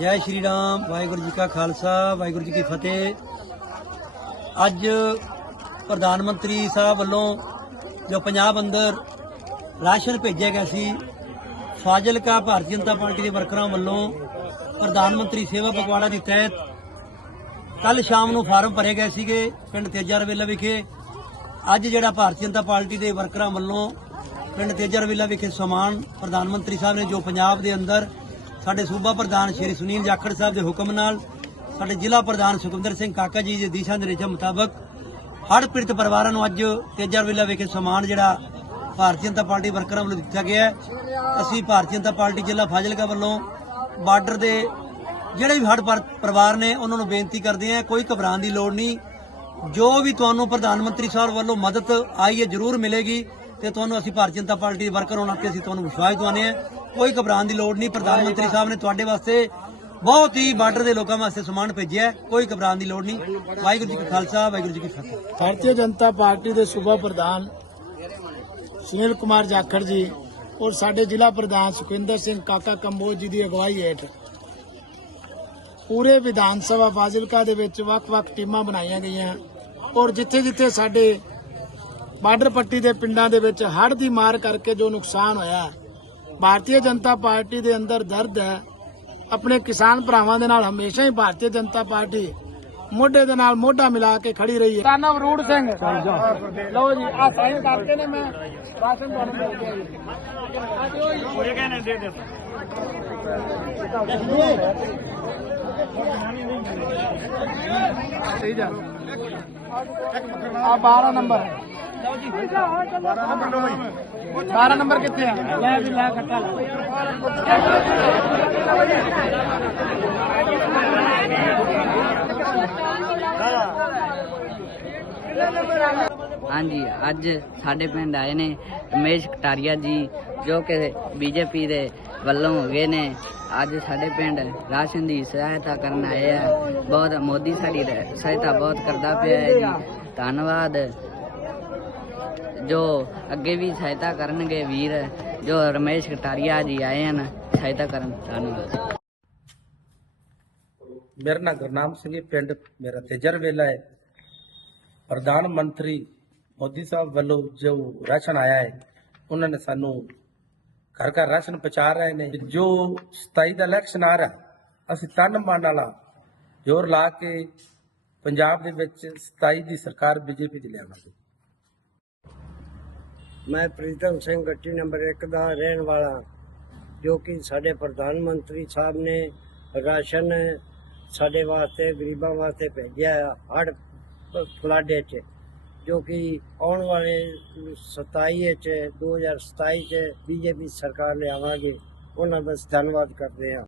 ਜੈ ਸ਼੍ਰੀ ਰਾਮ, ਵਾਹਿਗੁਰੂ ਜੀ ਕਾ ਖਾਲਸਾ, ਵਾਹਿਗੁਰੂ ਜੀ ਕੀ ਫਤਿਹ। ਅੱਜ ਪ੍ਰਧਾਨ ਮੰਤਰੀ ਸਾਹਿਬ ਵੱਲੋਂ ਜੋ ਪੰਜਾਬ ਅੰਦਰ ਰਾਸ਼ਨ ਭੇਜਿਆ ਗਿਆ ਸੀ, ਫਾਜ਼ਿਲਕਾ ਭਾਰਤੀ ਜਨਤਾ ਪਾਰਟੀ ਦੇ ਵਰਕਰਾਂ ਵੱਲੋਂ ਪ੍ਰਧਾਨ ਮੰਤਰੀ ਸੇਵਾ ਪਖਵਾੜਾ ਦੀ ਤਹਿਤ ਕੱਲ ਸ਼ਾਮ ਨੂੰ ਫਾਰਮ ਭਰੇ ਗਏ ਸੀਗੇ ਪਿੰਡ ਤੇਜਾ ਰਵੇਲਾ ਵਿਖੇ। ਅੱਜ ਜਿਹੜਾ ਭਾਰਤੀ ਜਨਤਾ ਪਾਰਟੀ ਦੇ ਵਰਕਰਾਂ ਵੱਲੋਂ ਪਿੰਡ ਤੇਜਾ ਰਵੇਲਾ ਵਿਖੇ ਸਮਾਨ ਪ੍ਰਧਾਨ ਮੰਤਰੀ ਸਾਹਿਬ ਨੇ ਜੋ ਪੰਜਾਬ ਦੇ ਅੰਦਰ ਸਾਡੇ ਸੂਬਾ ਪ੍ਰਧਾਨ ਸ਼੍ਰੀ ਸੁਨੀਲ ਜਾਖੜ ਸਾਹਿਬ ਦੇ ਹੁਕਮ ਨਾਲ ਸਾਡੇ ਜ਼ਿਲ੍ਹਾ ਪ੍ਰਧਾਨ ਸੁਖਵਿੰਦਰ ਸਿੰਘ ਕਾਕਾ ਜੀ ਦੇ ਦਿਸ਼ਾ ਨਿਰਦੇਸ਼ਾਂ ਮੁਤਾਬਕ ਹੜ੍ਹ ਪੀੜਤ ਪਰਿਵਾਰਾਂ ਨੂੰ ਅੱਜ ਤੇਜਾ ਰਵੇਲਾ ਵਿਖੇ ਸਮਾਨ ਜਿਹੜਾ ਭਾਰਤੀ ਜਨਤਾ ਪਾਰਟੀ ਵਰਕਰਾਂ ਵੱਲੋਂ ਦਿੱਤਾ ਗਿਆ ਅਸੀਂ ਭਾਰਤੀ ਜਨਤਾ ਪਾਰਟੀ ਜ਼ਿਲ੍ਹਾ ਫਾਜ਼ਿਲਕਾ ਵੱਲੋਂ ਬਾਰਡਰ ਦੇ ਜਿਹੜੇ ਵੀ ਹੜ੍ਹ ਪਰਿਵਾਰ ਨੇ ਉਹਨਾਂ ਨੂੰ ਬੇਨਤੀ ਕਰਦੇ ਹਾਂ, ਕੋਈ ਘਬਰਾਉਣ ਦੀ ਲੋੜ ਨਹੀਂ। ਜੋ ਵੀ ਤੁਹਾਨੂੰ ਪ੍ਰਧਾਨ ਮੰਤਰੀ ਸਾਹਿਬ ਵੱਲੋਂ ਮਦਦ ਆਈ ਹੈ, ਜ਼ਰੂਰ ਮਿਲੇਗੀ ਤੇ ਤੁਹਾਨੂੰ ਅਸੀਂ ਭਾਰਤੀ ਜਨਤਾ ਪਾਰਟੀ ਦੇ ਵਰਕਰ ਹੋਣ ਨਾਤੇ ਅਸੀਂ ਤੁਹਾਨੂੰ ਵਿਸ਼ਵਾਸ ਦਵਾਉਂਦੇ ਹਾਂ। ਕੋਈ ਘਬਰਾਉਣ ਦੀ ਲੋੜ ਨਹੀਂ। ਪ੍ਰਧਾਨ ਮੰਤਰੀ ਸਾਹਿਬ ਨੇ ਤੁਹਾਡੇ ਵਾਸਤੇ ਬਹੁਤ ਹੀ ਬਾਰਡਰ ਦੇ ਲੋਕਾਂ ਵਾਸਤੇ ਸਮਾਨ ਭੇਜਿਆ ਕੋਈ ਘਬਰਾਉਣ ਦੀ ਲੋੜ ਨਹੀਂ। ਵਾਹਿਗੁਰੂ ਜੀ ਕੀ ਖਾਲਸਾ, ਵਾਹਿਗੁਰੂ ਜੀ ਕੀ ਫਤਿਹ। ਭਾਰਤੀ ਜਨਤਾ ਪਾਰਟੀ ਦੇ ਸੂਬਾ ਪ੍ਰਧਾਨ ਸੁਨੀਲ ਕੁਮਾਰ ਜਾਖੜ ਜੀ ਔਰ ਸਾਡੇ ਜ਼ਿਲ੍ਹਾ ਪ੍ਰਧਾਨ ਸੁਖਿੰਦਰ ਸਿੰਘ ਕਾਕਾ ਕੰਬੋਜ ਜੀ ਦੀ ਅਗਵਾਈ ਹੇਠ ਪੂਰੇ ਵਿਧਾਨ ਸਭਾ ਫਾਜ਼ਿਲਕਾ ਦੇ ਵਿੱਚ ਵੱਖ-ਵੱਖ ਟੀਮਾਂ ਬਣਾਈਆਂ ਗਈਆਂ ਔਰ ਜਿੱਥੇ-ਜਿੱਥੇ ਸਾਡੇ ਬਾਰਡਰ ਪੱਟੀ ਦੇ ਪਿੰਡਾਂ ਦੇ ਵਿੱਚ ਹੜ੍ਹ ਦੀ ਮਾਰ ਕਰਕੇ ਜੋ ਨੁਕਸਾਨ ਹੋਇਆ ਭਾਰਤੀ ਜਨਤਾ ਪਾਰਟੀ ਦੇ ਅੰਦਰ ਦਰਦ ਹੈ। ਆਪਣੇ ਕਿਸਾਨ ਭਰਾਵਾਂ ਦੇ ਨਾਲ ਹਮੇਸ਼ਾ ਹੀ ਭਾਰਤੀ ਜਨਤਾ ਪਾਰਟੀ ਮੋਢੇ ਦੇ ਨਾਲ ਮੋਢਾ ਮਿਲਾ ਕੇ ਖੜੀ ਰਹੀ ਹੈ। ਤਾਨਵ ਰੂੜ ਸਿੰਘ ਲਓ ਜੀ ਆ ਸਾਈਨ ਕਰਕੇ ਨੇ ਮੈਂ ਰਾਸ਼ਨ ਤੁਹਾਨੂੰ ਜੀ। ਸਹੀ ਜਾ। ਆ 12 ਨੰਬਰ ਲਓ ਜੀ। 12 ਨੰਬਰ ਕਿੱਥੇ ਆ? ਲੈ ਵੀ ਲੈ ਖੱਟਾ ਲੈ। ਹਾਂਜੀ ਅੱਜ ਸਾਡੇ ਪਿੰਡ ਆਏ ਨੇ ਰਮੇਸ਼ ਕਟਾਰੀਆ ਜੀ ਜੋ ਕਿ ਬੀਜੇਪੀ ਦੇ ਵੱਲੋਂ ਗਏ ਨੇ। ਅੱਜ ਸਾਡੇ ਪਿੰਡ ਰਾਸ਼ਨ ਦੀ ਸਹਾਇਤਾ ਕਰਨ ਆਏ ਆ। ਬਹੁਤ ਮੋਦੀ ਸਾਡੀ ਸਹਾਇਤਾ ਬਹੁਤ ਕਰਦਾ ਪਿਆ ਹੈ ਜੀ। ਧੰਨਵਾਦ। ਜੋ ਅੱਗੇ ਵੀ ਸਹਾਇਤਾ ਕਰਨਗੇ ਵੀਰ, ਜੋ ਰਮੇਸ਼ ਕਟਾਰੀਆ ਜੀ ਆਏ ਹਨ, ਸਹਾਇਤਾ ਕਰਨ ਧੰਨਵਾਦ ਮੇਰਾ ਨਾਮ ਗੁਰਨਾਮ ਸਿੰਘ ਪਿੰਡ ਮੇਰਾ ਤੇਜਰ ਵੇਲਾ ਹੈ। ਪ੍ਰਧਾਨ ਮੰਤਰੀ ਮੋਦੀ ਸਾਹਿਬ ਵੱਲੋਂ ਜੋ ਰਾਸ਼ਨ ਆਇਆ ਹੈ, ਉਹਨਾਂ ਨੇ ਸਾਨੂੰ ਘਰ ਘਰ ਰਾਸ਼ਨ ਪਹੁੰਚਾ ਰਹੇ ਨੇ। ਜੋ 27 ਦਾ ਇਲੈਕਸ਼ਨ ਆ ਰਿਹਾ, ਅਸੀਂ ਤਨ ਮਨ ਵਾਲਾ ਜ਼ੋਰ ਲਾ ਕੇ ਪੰਜਾਬ ਦੇ ਵਿੱਚ 27 ਦੀ ਸਰਕਾਰ ਬੀਜੇਪੀ ਦੀ ਲਿਆਵਾਂਗੇ। ਮੈਂ ਪ੍ਰੀਤਮ ਸਿੰਘ ਗੱਟੀ ਨੰਬਰ 1 ਦਾ ਰਹਿਣ ਵਾਲਾ ਜੋ ਕਿ ਸਾਡੇ ਪ੍ਰਧਾਨ ਮੰਤਰੀ ਸਾਹਿਬ ਨੇ ਰਾਸ਼ਨ ਸਾਡੇ ਵਾਸਤੇ, ਗਰੀਬਾਂ ਵਾਸਤੇ ਭੇਜਿਆ ਹੜ ਫਲੱਡ ਚ, ਜੋ ਕਿ ਆਉਣ ਵਾਲੇ 27 ਚ 2027 ਚ ਬੀਜੇਪੀ ਸਰਕਾਰ ਲਿਆਵਾਂਗੇ। ਉਹਨਾਂ ਦਾ ਅਸੀਂ ਧੰਨਵਾਦ ਕਰਦੇ ਹਾਂ।